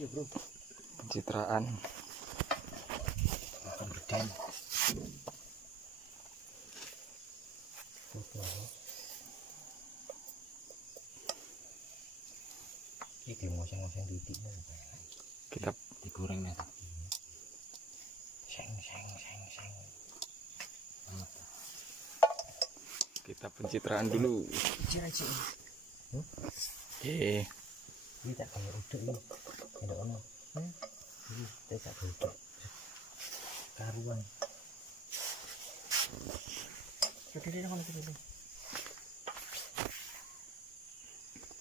Ya bro, pencitraan. geden. Ini dimoseng-moseng titik. Kita digoreng ya. Seng. kita pencitraan dulu. Ciri-ciri. Oke. Ini tak kayak uduk ini. Ada ono. Ini tak kayak uduk. Karuan. Jadi ono itu.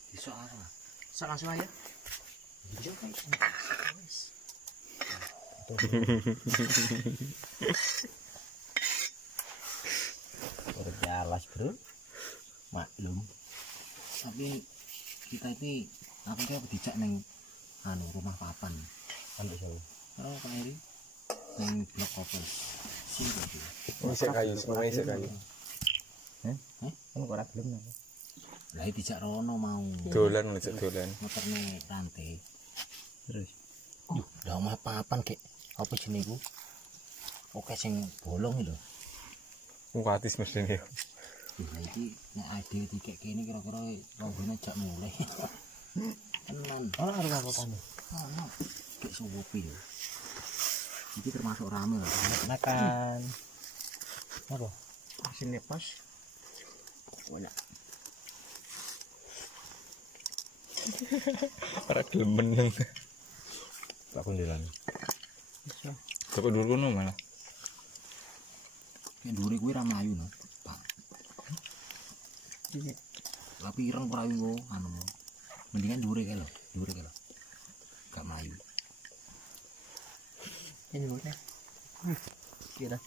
Bisa apa? Sak langsung aja. Iya kan. Udah jelas bro, maklum. Tapi kita ini aku kayak dijak neng rumah papan. Anu jauh. Oh Pak Heri, neng blok kopel. Sini tadi. Isek kayu, semua isek kayu. Kan kok ora gelem napa? Lah dijak rono mau. Dolan ngecek dolan. Moterne rantai. Terus. Lah omah papan kek apa jenenge iku? Oke sing bolong lho. Kuatis mesti nih. Nah iki nek ade dikek kene kira-kira longgone jak mulai. Tenan. Ora arep apa kamu? Ono. Kek suwopi lho. Iki termasuk rame lho. Makan. Apa? Sini pas. Enak. Ora gelem meneng. Tak kundilan. Bisa. Coba dulu no malah. Kayak duri kuwi ra mlayu no. Pak. Iya. Tapi ireng ora yo anu. Mendingan duri kae lho, Gak mlayu. Ini duri. Kira.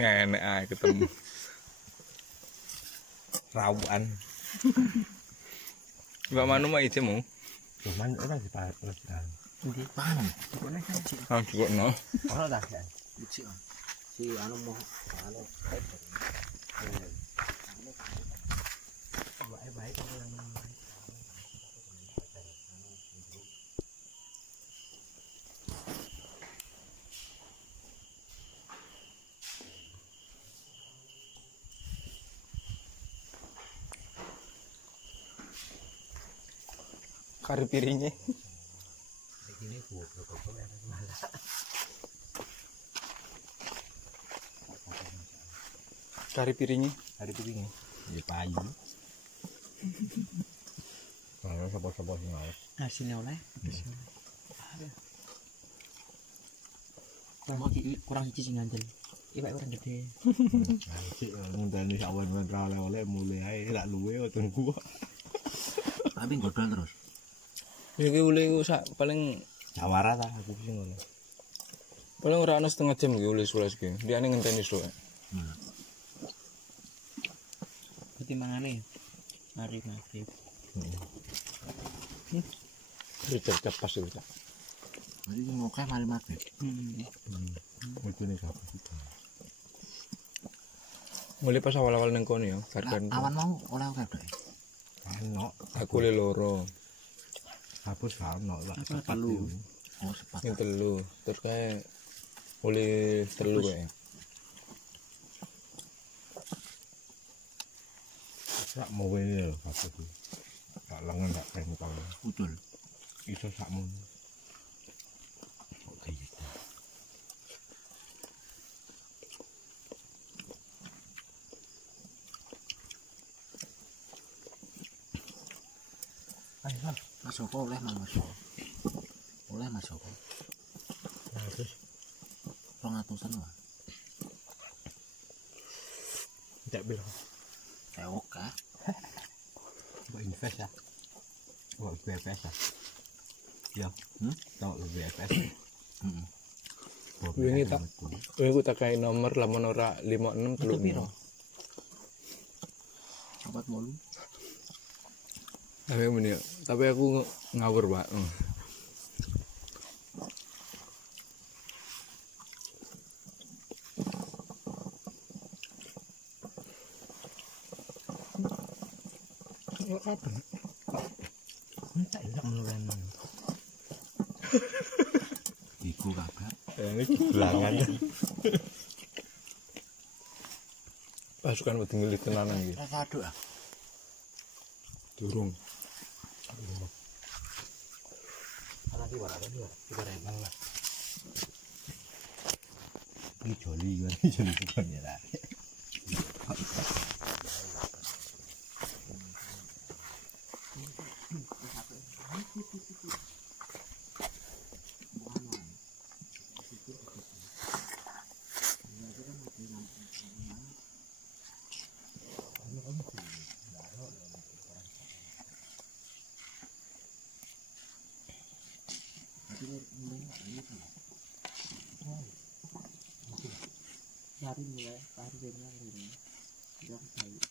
Enak aja ketemu. Rawuan. Mbak Manu mah ijemu. Cuman ora dipanen. Ndi? Panen. Dikone kan cik. Ah, juga no. Ora dah kan. Cik. Si anu mau anu baik. Baik kalau yang Kari piringnya. ini Kari piringnya. hari piringnya. Ya payu. Kalau sapa-sapa sing oleh. Hasilnya oleh. Kurang siji sing ngandel. Iwak kurang gede. Sik ngundani sawen ora oleh mulai ae lak luwe tunggu. Tapi godol terus. Iki ule iku sak paling Jawara ta aku sing ngono. paling ora ana setengah jam iki ule 11 iki. Diane ngenteni sok. Pertimbangane mari maghrib. Cep pas itu. Mari ngokeh mari maghrib. Mungkin sapa kita. Mulai pas awal-awal nang kono ya, gargan. Awan mau oleh oke dok. Ono. Aku le loro. Hapus gak ono lah. Telu. Oh sepat. Yang telu. Terus kayak oleh telu kayak. Sak mau ini lho hapus. Gak lengan gak pentol. Udul. Iso sakmu. Oke. Ayo, Mas Joko oleh Mas Joko. Oleh Mas Joko. Nah, terus 200-an lah. Tidak bilang. Oke. Buat invest ya. Buat BFS ya. Ya, tahu BFS. Wingi tak. Wingi tak kayak nomor lamun ora 56 Itu piro? 36. 48. Tapi aku ngawur, Pak. Yo apa? Entak enak menulen. Iku kakak. Ini gelangan. Pasukan wedi ngelit tenanan iki. Rasa aduk ah. Durung. Nanti warna dia, kita remang lah. Ini joli kan, joli bukan ya lah. Cari mulai cari dengan ini yang baik.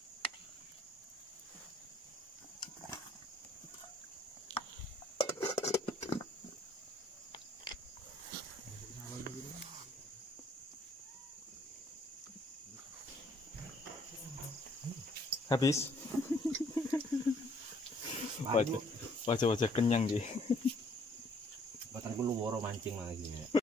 Habis. Wajah kenyang sih. Batang lu woro mancing lagi.